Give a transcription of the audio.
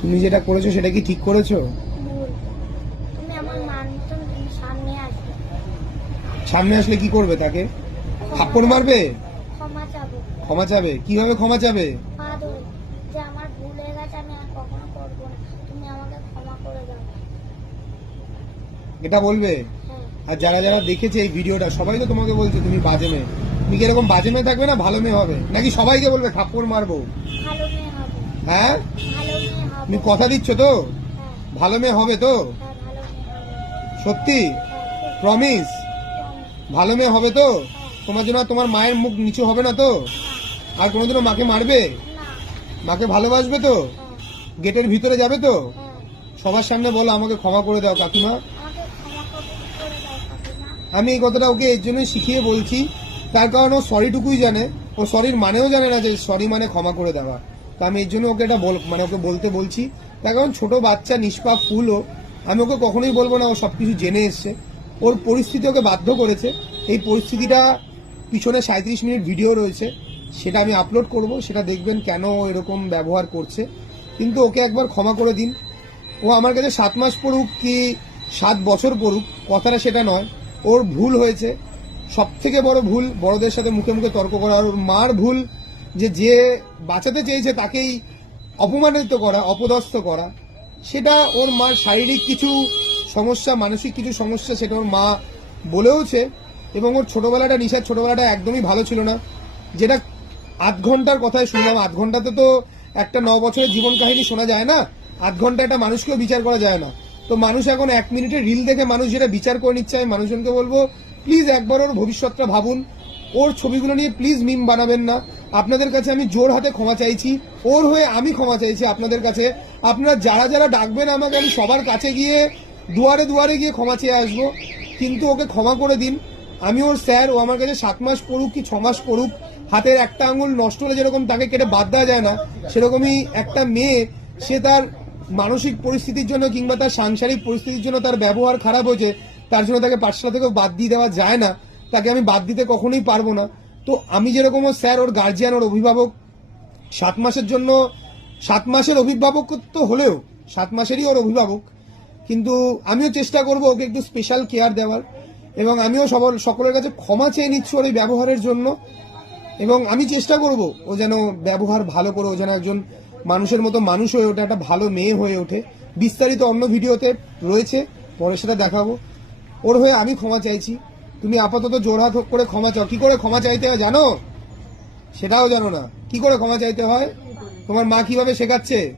তুমি যেটা করেছো সেটা কি ঠিক করেছো? ভুল। তুমি আমার মান মতন তুমি সামনে আসবে, সামনে আসলে কি করবে? তাকে থাপ্পড় মারবে? ক্ষমা চাবো, ক্ষমা চাবে? কিভাবে ক্ষমা চাবে? পা ধরে, যে আমার ভুল হয়ে গেছে, আমি আর কখনো করবো না, তুমি আমাকে ক্ষমা করে দাও। এটা বলবে? হ্যাঁ। আর যারা যারা দেখেছে এই ভিডিওটা সবাই তো তোমাকে বলছে তুমি বাজে মেয়ে। তুমি কি এরকম বাজে মেয়ে থাকবে না ভালো মেয়ে হবে? নাকি সবাইকে বলবে থাপ্পড় মারবো? ভালো মেয়ে হবে। হ্যাঁ, ভালো মেয়ে হবে। তুমি কথা দিচ্ছ তো? হ্যাঁ। ভালো মেয়ে হবে তো? হ্যাঁ, ভালো মেয়ে হবে। সত্যি? হ্যাঁ, প্রমিস? খুব ভালো মেয়ে হবে তো? হ্যাঁ। তোমার জন্য আর তোমার মায়ের মুখ নিচু হবে না তো? আর কোনোদিনও মাকে মারবে? না। মাকে ভালোবাসবে তো? হ্যাঁ। গেটের ভিতরে যাবে তো? হ্যাঁ। সবার সামনে বলো আমাকে ক্ষমা করে দাও কাকিমা। আমাকে ক্ষমা করে দাও কাকিমা। আমি এই কথাটা ওকে এর জন্যই শিখিয়ে বলছি, তার কারণ ও সরিটুকুই জানে, ও সরির মানেও জানে না যে সরি মানে ক্ষমা করে দেওয়া। তো আমি এর জন্য ওকে এটা মানে ওকে বলতে বলছি। তার কারণ ছোট বাচ্চা নিষ্পাপ ফুলও, আমি ওকে কখনোই বলবো না ও সবকিছু জেনে এসছে। ওর পরিস্থিতি ওকে বাধ্য করেছে। এই পরিস্থিতিটা পিছনে 37 মিনিট ভিডিও রয়েছে, সেটা আমি আপলোড করব, সেটা দেখবেন কেন ও এরকম ব্যবহার করছে। কিন্তু ওকে একবার ক্ষমা করে দিন। ও আমার কাছে 7 মাস পড়ুক কি 7 বছর পড়ুক, কথাটা সেটা নয়। ওর ভুল হয়েছে, সব থেকে বড় ভুল বড়দের সাথে মুখে মুখে তর্ক করা। আর ওর মার ভুল যে বাঁচাতে চেয়েছে তাকেই অপমানিত করা, অপদস্থ করা। সেটা ওর মার শারীরিক কিছু সমস্যা, মানসিক কিছু সমস্যা, সেটা ওর মা বলেওছে। এবং ওর ছোটবেলাটা, নিশার ছোটবেলাটা একদমই ভালো ছিল না। যেটা 8 ঘন্টার কথাই শুনলাম, 8 ঘন্টাতে তো একটা 9 বছরের জীবন কাহিনী শোনা যায় না। 8 ঘন্টা একটা মানুষকেও বিচার করা যায় না। তো মানুষ এখন 1 মিনিটের রিল দেখে মানুষ যেটা বিচার করে নিচ্ছে, আমি মানুষজনকে বলবো প্লিজ একবার ওর ভবিষ্যৎটা ভাবুন। ওর ছবিগুলো নিয়ে প্লিজ মিম বানাবেন না। আপনাদের কাছে আমি জোর হাতে ক্ষমা চাইছি, ওর হয়ে আমি ক্ষমা চাইছি আপনাদের কাছে। আপনারা যারা যারা ডাকবেন আমাকে, আমি সবার কাছে গিয়ে দুয়ারে দুয়ারে গিয়ে ক্ষমা চেয়ে আসবো। কিন্তু ওকে ক্ষমা করে দিন। আমি ওর স্যার, ও আমার কাছে 7 মাস পড়ুক কি 6 মাস পড়ুক, হাতের একটা আঙুল নষ্ট হলে যেরকম তাকে কেটে বাদ দেওয়া যায় না, সেরকমই একটা মেয়ে, সে তার মানসিক পরিস্থিতির জন্য কিংবা তার সাংসারিক পরিস্থিতির জন্য তার ব্যবহার খারাপ হয়েছে, তার জন্য তাকে পাঠশালা থেকেও বাদ দিয়ে দেওয়া যায় না। তাকে আমি বাদ দিতে কখনোই পারবো না। তো আমি যেরকম ওর স্যার, ওর গার্জিয়ান, ওর অভিভাবক, 7 মাসের জন্য 7 মাসের অভিভাবকত্ব হলেও 7 মাসেরই ওর অভিভাবক। কিন্তু আমিও চেষ্টা করব ওকে একটু স্পেশাল কেয়ার দেওয়ার। এবং আমিও সকলের কাছে ক্ষমা চেয়ে নিচ্ছি ওর এই ব্যবহারের জন্য। এবং আমি চেষ্টা করব ও যেন ব্যবহার ভালো করে, ও যেন একজন মানুষের মতো মানুষ হয়ে ওঠে, একটা ভালো মেয়ে হয়ে ওঠে। বিস্তারিত অন্য ভিডিওতে রয়েছে, পরে সেটা দেখাবো। ওর হয়ে আমি ক্ষমা চাইছি। তুমি আপাতত জোরহাত করে ক্ষমা চাও। কি করে ক্ষমা চাইতে হয় জানো? সেটাও জানো না। কি করে ক্ষমা চাইতে হয় তোমার মা কিভাবে শেখাচ্ছে?